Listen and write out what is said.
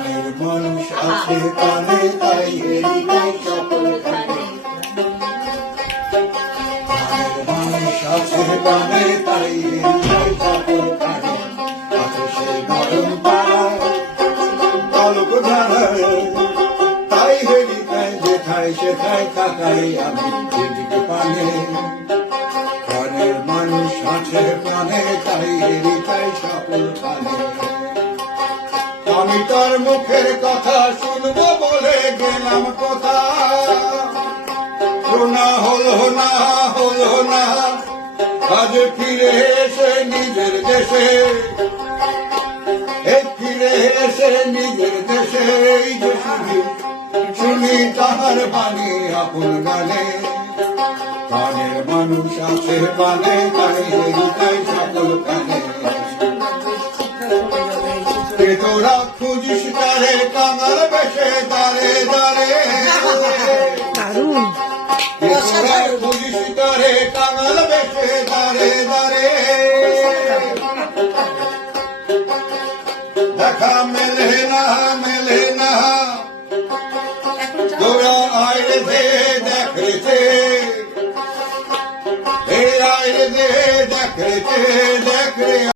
প্রাণের মানুষ আছে কানে, তাই হৃদয় সকল কানে। প্রাণের মানুষ আছে কানে, তাই হৃদয় সকল কানে। আছে সে নরম পাড়ায় পলক ধারায়, তাই হৃদয় যেথায় সেথায় তাকাই আমি যেদিকে পানে। প্রাণের মানুষ আছে প্রাণে, তাই হৃদয় সকল কানে। আমি তার মুখের কথা শুনবো বলে গেলাম কথা, শোনা হলো না, হলো না। আজ ফিরে এসে নিজের দেশে, ফিরে এসে নিজের দেশে, এই যে শুনি তাহার বাণী আপন গানে। প্রাণের মানুষ আছে প্রাণে, তাই হৃদয় সকল কানে। তোরা খুঁজিস তারে কাঙাল বেশে দাঁড়ে দাঁড়ে, তোরা খুঁজিস তারে কাঙাল বেশে দাঁড়ে দাঁড়ে। দেখা মেলে না, মেলে না, তোরা আয় দে দেখেছে, আয় দে দেখেছে, দেখ রে।